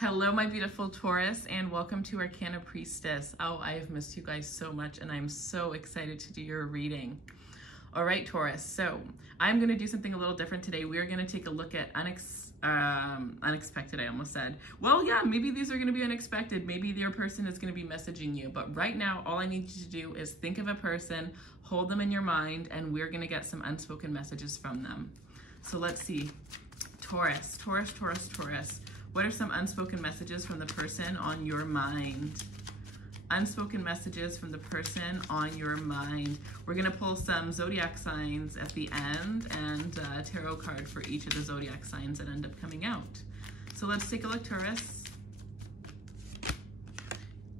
Hello, my beautiful Taurus, and welcome to Arcana Priestess. Oh, I have missed you guys so much, and I'm so excited to do your reading. All right, Taurus, so I'm going to do something a little different today. We are going to take a look at unexpected, I almost said. Well, yeah, maybe these are going to be unexpected. Maybe your person is going to be messaging you, but right now, all I need you to do is think of a person, hold them in your mind, and we're going to get some unspoken messages from them. So let's see. Taurus. What are some unspoken messages from the person on your mind? Unspoken messages from the person on your mind. We're going to pull some zodiac signs at the end and a tarot card for each of the zodiac signs that end up coming out. So let's take a look, Taurus.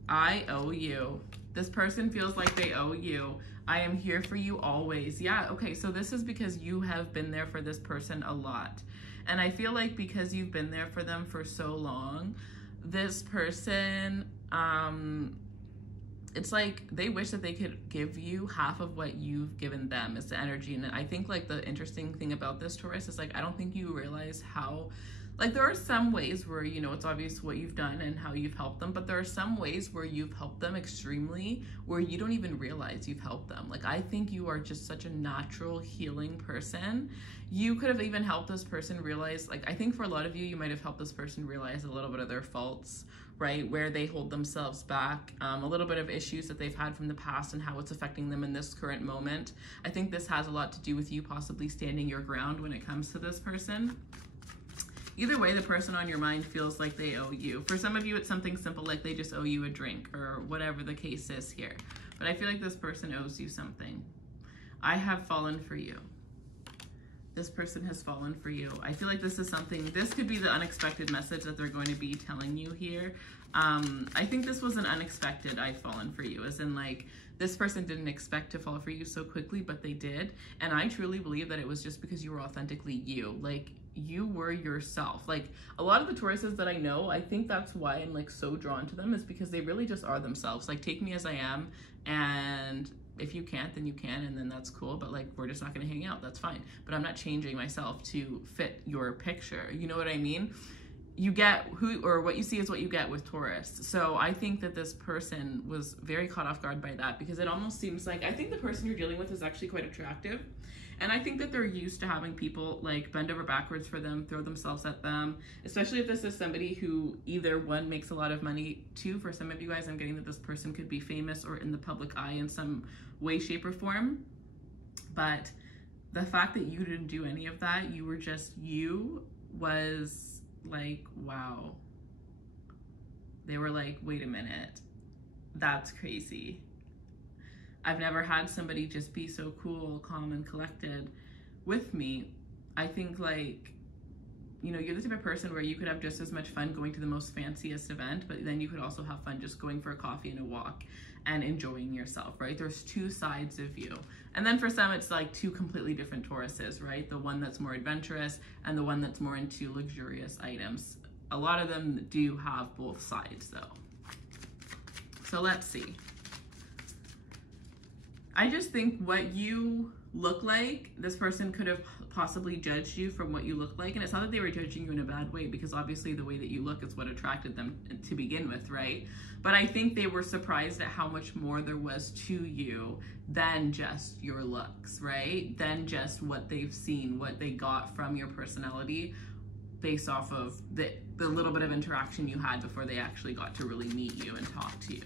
I owe you. This person feels like they owe you. I am here for you always. Yeah, okay, so this is because you have been there for this person a lot. And I feel like because you've been there for them for so long, this person, it's like they wish that they could give you half of what you've given them is the energy. And I think like the interesting thing about this, Taurus, is like I don't think you realize how, like there are some ways where, you know, it's obvious what you've done and how you've helped them, but there are some ways where you've helped them extremely where you don't even realize you've helped them. Like I think you are just such a natural healing person. You could have even helped this person realize, like I think for a lot of you, you might have helped this person realize a little bit of their faults, right? Where they hold themselves back, a little bit of issues that they've had from the past and how it's affecting them in this current moment. I think this has a lot to do with you possibly standing your ground when it comes to this person. Either way, the person on your mind feels like they owe you. For some of you, it's something simple like they just owe you a drink or whatever the case is here. But I feel like this person owes you something. I have fallen for you. This person has fallen for you. I feel like this is something, this could be the unexpected message that they're going to be telling you here. I think this was an unexpected I've fallen for you, as in like, this person didn't expect to fall for you so quickly, but they did. And I truly believe that it was just because you were authentically you. Like, you were yourself. Like, a lot of the Tauruses that I know, I think that's why I'm like so drawn to them, is because they really just are themselves. Like, take me as I am, and if you can't, then you can, and then that's cool, but like, we're just not gonna hang out, that's fine. But I'm not changing myself to fit your picture, you know what I mean? You get who, or what you see is what you get with Taurus. So I think that this person was very caught off guard by that, because it almost seems like, I think the person you're dealing with is actually quite attractive. And I think that they're used to having people like bend over backwards for them, throw themselves at them, especially if this is somebody who either one makes a lot of money, two, for some of you guys, I'm getting that this person could be famous or in the public eye in some way, shape, or form. But the fact that you didn't do any of that, you were just you, was like, wow. They were like, wait a minute, that's crazy. I've never had somebody just be so cool, calm, and collected with me. I think like, you know, you're the type of person where you could have just as much fun going to the most fanciest event, but then you could also have fun just going for a coffee and a walk and enjoying yourself, right? There's two sides of you. And then for some, it's like two completely different Tauruses, right? The one that's more adventurous and the one that's more into luxurious items. A lot of them do have both sides though. So let's see. I just think what you look like, this person could have possibly judged you from what you look like. And it's not that they were judging you in a bad way, because obviously the way that you look is what attracted them to begin with, right? But I think they were surprised at how much more there was to you than just your looks, right? Than just what they've seen, what they got from your personality based off of the little bit of interaction you had before they actually got to really meet you and talk to you.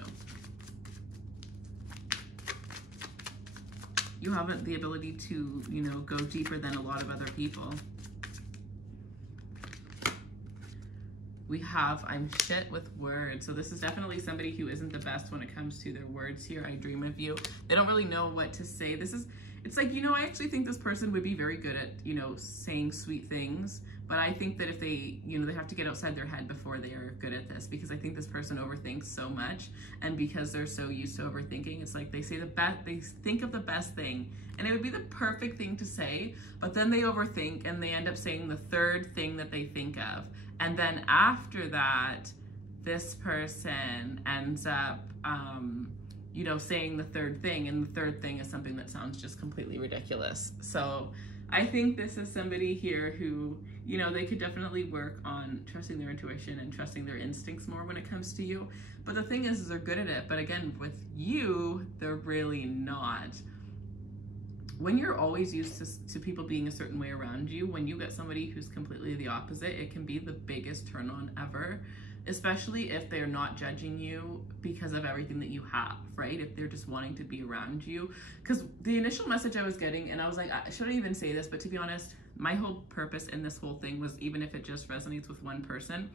You have the ability to, you know, go deeper than a lot of other people. We have, I'm shit with words. So this is definitely somebody who isn't the best when it comes to their words here. I dream of you. They don't really know what to say. It's like, you know, I actually think this person would be very good at, you know, saying sweet things. But I think that if they, you know, they have to get outside their head before they are good at this, because I think this person overthinks so much. And because they're so used to overthinking, it's like they say they think of the best thing and it would be the perfect thing to say, but then they overthink and they end up saying the third thing that they think of. And then after that, this person ends up, you know, saying the third thing, and the third thing is something that sounds just completely ridiculous. So I think this is somebody here who you know, they could definitely work on trusting their intuition and trusting their instincts more when it comes to you. But the thing is they're good at it. But again, with you, they're really not. When you're always used to people being a certain way around you, when you get somebody who's completely the opposite, it can be the biggest turn on ever, especially if they're not judging you because of everything that you have, right? If they're just wanting to be around you. Because the initial message I was getting, and I was like, I shouldn't even say this, but to be honest, my whole purpose in this whole thing was even if it just resonates with one person.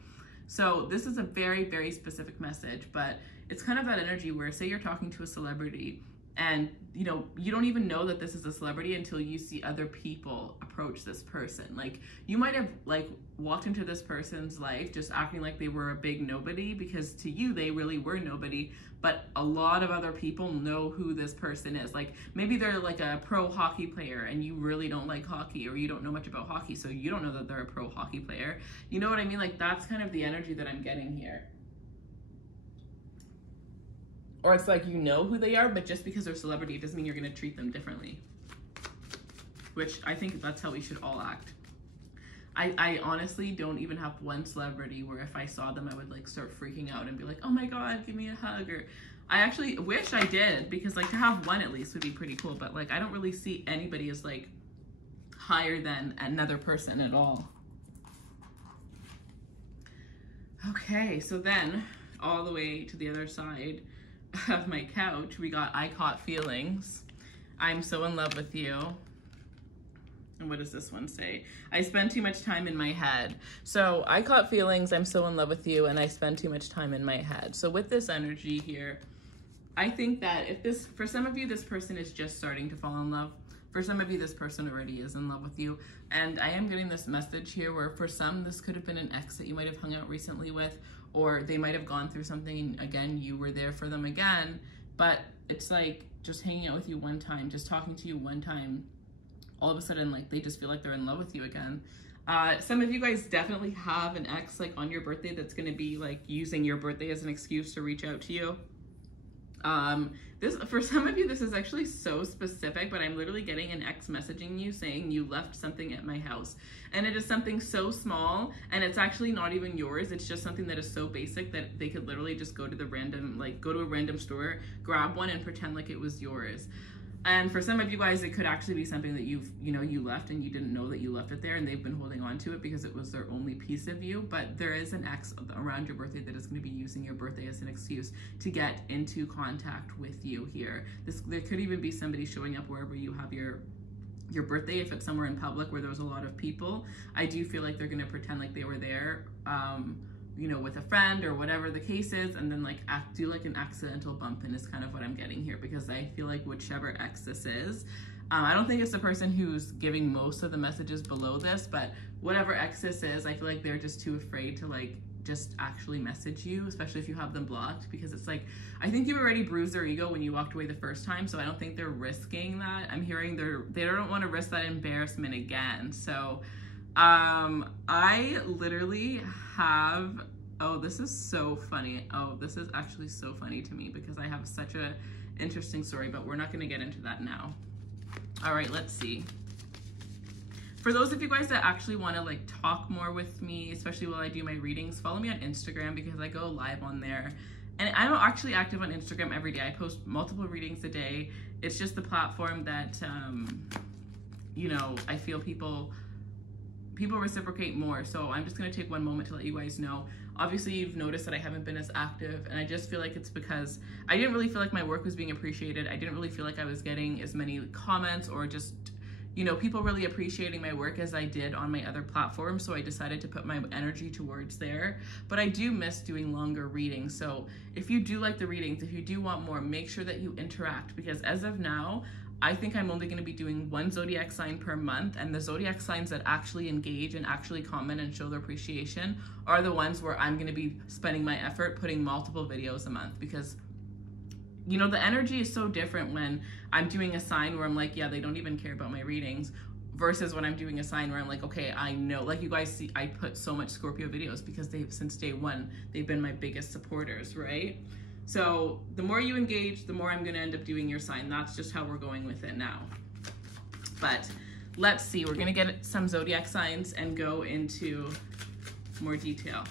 So this is a very, very specific message, but it's kind of that energy where, say you're talking to a celebrity and you know, you don't even know that this is a celebrity until you see other people approach this person. Like, you might have like walked into this person's life just acting like they were a big nobody, because to you they really were nobody, but a lot of other people know who this person is. Like, maybe they're like a pro hockey player and you really don't like hockey, or you don't know much about hockey, so you don't know that they're a pro hockey player. You know what I mean? Like, that's kind of the energy that I'm getting here. Or it's like, you know who they are, but just because they're a celebrity, it doesn't mean you're going to treat them differently. Which I think that's how we should all act. I honestly don't even have one celebrity where if I saw them, I would like start freaking out and be like, oh my God, give me a hug. Or I actually wish I did, because like to have one at least would be pretty cool. But like, I don't really see anybody as like higher than another person at all. Okay, so then all the way to the other side of my couch, we got I Caught Feelings. I'm so in love with you. And what does this one say? I spend too much time in my head. So I caught feelings, I'm so in love with you, and I spend too much time in my head. So with this energy here, I think that if this, for some of you, this person is just starting to fall in love. For some of you, this person already is in love with you. And I am getting this message here where for some, this could have been an ex that you might have hung out recently with, or they might have gone through something and again, you were there for them again. But it's like just hanging out with you one time, just talking to you one time, all of a sudden, like, they just feel like they're in love with you again. Some of you guys definitely have an ex like on your birthday that's going to be like using your birthday as an excuse to reach out to you. This, for some of you, this is actually so specific, but I'm literally getting an ex messaging you saying you left something at my house. And it is something so small, and it's actually not even yours. It's just something that is so basic that they could literally just go to the random, like go to a random store, grab one and pretend like it was yours. And for some of you guys, it could actually be something that you left and you didn't know that you left it there, and they've been holding on to it because it was their only piece of you. But there is an ex around your birthday that is going to be using your birthday as an excuse to get into contact with you here. There could even be somebody showing up wherever you have your birthday. If it's somewhere in public where there's a lot of people, I do feel like they're going to pretend like they were there, you know, with a friend or whatever the case is, and then like do like an accidental bump in is kind of what I'm getting here, because I feel like whichever ex this is, I don't think it's the person who's giving most of the messages below this, but whatever ex this is, I feel like they're just too afraid to like just actually message you, especially if you have them blocked, because it's like, I think you already bruised their ego when you walked away the first time, so I don't think they're risking that. I'm hearing they don't want to risk that embarrassment again. So I literally have, oh, this is so funny. Oh, this is actually so funny to me because I have such a interesting story, but we're not going to get into that now. All right, let's see. For those of you guys that actually want to like talk more with me, especially while I do my readings, follow me on Instagram because I go live on there. And I'm actually active on Instagram every day. I post multiple readings a day. It's just the platform that, you know, I feel people reciprocate more. So I'm just going to take one moment to let you guys know. Obviously, you've noticed that I haven't been as active, and I just feel like it's because I didn't really feel like my work was being appreciated. I didn't really feel like I was getting as many comments or just, you know, people really appreciating my work as I did on my other platforms. So I decided to put my energy towards there. But I do miss doing longer readings. So if you do like the readings, if you do want more, make sure that you interact, because as of now, I think I'm only going to be doing one zodiac sign per month, and the zodiac signs that actually engage and actually comment and show their appreciation are the ones where I'm going to be spending my effort putting multiple videos a month, because, you know, the energy is so different when I'm doing a sign where I'm like, yeah, they don't even care about my readings, versus when I'm doing a sign where I'm like, okay, I know, like you guys see, I put so much Scorpio videos because since day one, they've been my biggest supporters, right? So the more you engage, the more I'm going to end up doing your sign. That's just how we're going with it now. But let's see. We're gonna get some zodiac signs and go into more detail.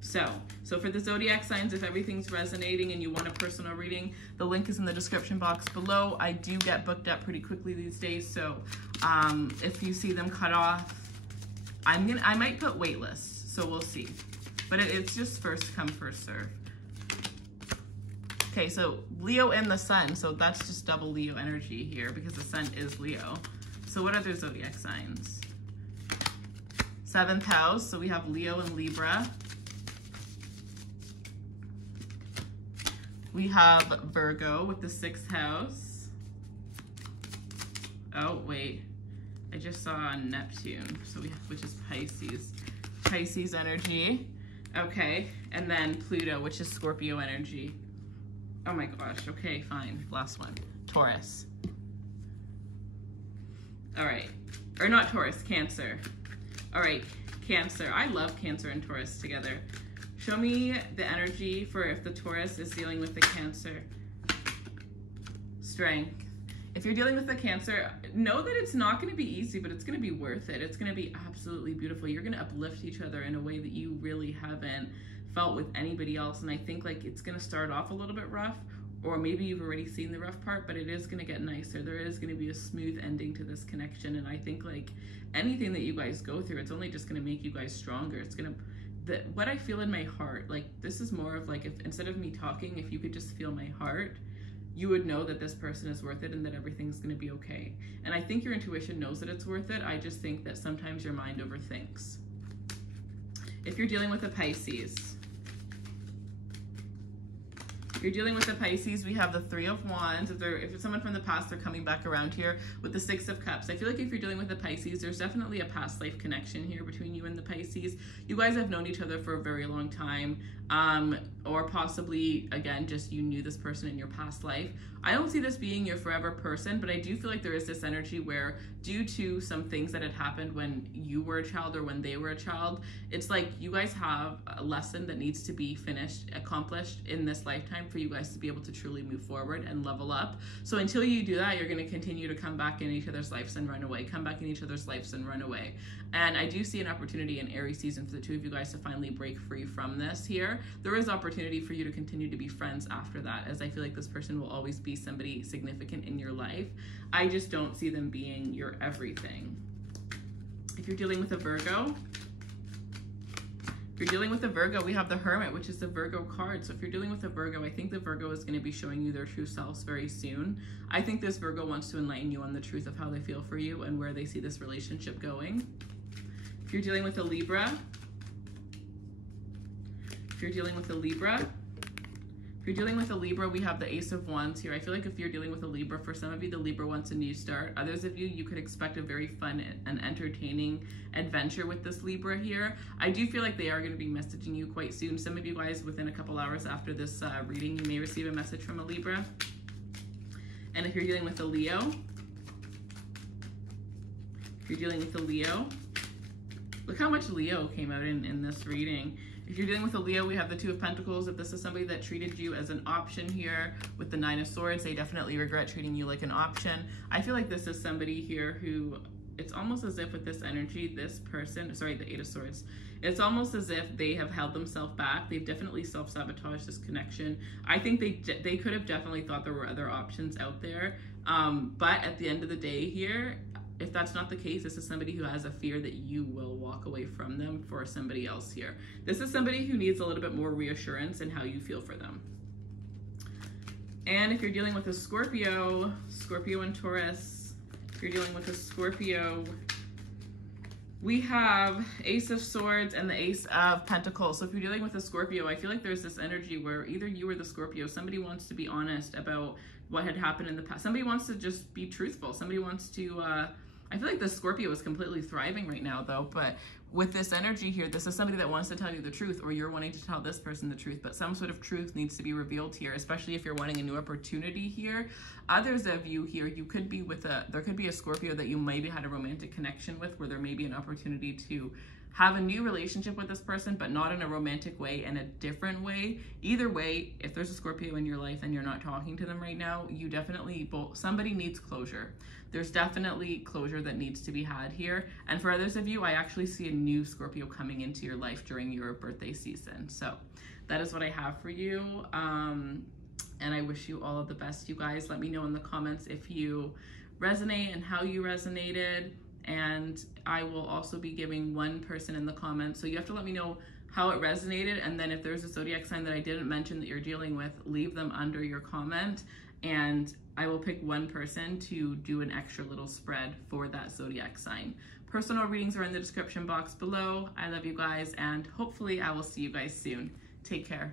So for the zodiac signs, if everything's resonating and you want a personal reading, the link is in the description box below. I do get booked up pretty quickly these days, so if you see them cut off, I might put wait lists, so we'll see. But it's just first come, first serve. Okay, so Leo and the sun, so that's just double Leo energy here because the sun is Leo. So what other zodiac signs? 7th house, so we have Leo and Libra. We have Virgo with the 6th house. Oh, wait. I just saw Neptune, so we have, which is Pisces. Pisces energy. Okay, and then Pluto, which is Scorpio energy. Oh my gosh, okay, fine. Last one. Taurus. All right. Or not Taurus, Cancer. All right, Cancer. I love Cancer and Taurus together. Show me the energy for if the Taurus is dealing with the Cancer. Strength. If you're dealing with the Cancer, know that it's not going to be easy, but it's going to be worth it. It's going to be absolutely beautiful. You're going to uplift each other in a way that you really haven't felt with anybody else. And I think like it's going to start off a little bit rough, or maybe you've already seen the rough part, but it is going to get nicer. There is going to be a smooth ending to this connection. And I think like anything that you guys go through, it's only just going to make you guys stronger. It's going to, what I feel in my heart, like this is more of like, if instead of me talking, if you could just feel my heart, you would know that this person is worth it and that everything's going to be okay. And I think your intuition knows that it's worth it. I just think that sometimes your mind overthinks. If you're dealing with a Pisces, if you're dealing with the Pisces, we have the 3 of Wands. If it's someone from the past, they're coming back around here with the 6 of Cups. I feel like if you're dealing with the Pisces, there's definitely a past life connection here between you and the Pisces. You guys have known each other for a very long time, or possibly, again, just you knew this person in your past life. I don't see this being your forever person, but I do feel like there is this energy where due to some things that had happened when you were a child or when they were a child, it's like you guys have a lesson that needs to be accomplished in this lifetime for you guys to be able to truly move forward and level up. So until you do that, you're going to continue to come back in each other's lives and run away, come back in each other's lives and run away. And I do see an opportunity in Aries season for the two of you guys to finally break free from this here. There is opportunity for you to continue to be friends after that, as I feel like this person will always be somebody significant in your life. I just don't see them being your everything. If you're dealing with a Virgo, we have the Hermit, which is the Virgo card. So if you're dealing with a Virgo, I think the Virgo is going to be showing you their true selves very soon. I think this Virgo wants to enlighten you on the truth of how they feel for you and where they see this relationship going. If you're dealing with a Libra, we have the Ace of Wands here. I feel like if you're dealing with a Libra, for some of you, the Libra wants a new start. Others of you, you could expect a very fun and entertaining adventure with this Libra here. I do feel like they are going to be messaging you quite soon. Some of you guys, within a couple hours after this reading, you may receive a message from a Libra. And if you're dealing with a Leo, look how much Leo came out in this reading. If you're dealing with a Leo, we have the 2 of Pentacles. If this is somebody that treated you as an option here with the 9 of Swords, they definitely regret treating you like an option. I feel like this is somebody here who, it's almost as if with this energy, this person, sorry, the 8 of Swords, it's almost as if they have held themselves back. They've definitely self-sabotaged this connection. I think they could have definitely thought there were other options out there. But at the end of the day here, if that's not the case, this is somebody who has a fear that you will walk away from them for somebody else here. This is somebody who needs a little bit more reassurance in how you feel for them. And if you're dealing with a Scorpio and Taurus, if you're dealing with a Scorpio, we have Ace of Swords and the Ace of Pentacles. So if you're dealing with a Scorpio, I feel like there's this energy where either you or the Scorpio, somebody wants to be honest about what had happened in the past. Somebody wants to just be truthful. Somebody wants to, I feel like the Scorpio is completely thriving right now though, but with this energy here, this is somebody that wants to tell you the truth, or you're wanting to tell this person the truth, but some sort of truth needs to be revealed here, especially if you're wanting a new opportunity here. Others of you here, you could be with there could be a Scorpio that you maybe had a romantic connection with, where there may be an opportunity to have a new relationship with this person, but not in a romantic way, in a different way. Either way, if there's a Scorpio in your life and you're not talking to them right now, you definitely, somebody needs closure. There's definitely closure that needs to be had here. And for others of you, I actually see a new Scorpio coming into your life during your birthday season. So that is what I have for you. And I wish you all of the best, you guys. Let me know in the comments if you resonate and how you resonated. And I will also be giving one person in the comments. So you have to let me know how it resonated. And then if there's a zodiac sign that I didn't mention that you're dealing with, leave them under your comment. And I will pick one person to do an extra little spread for that zodiac sign. Personal readings are in the description box below. I love you guys, and hopefully I will see you guys soon. Take care.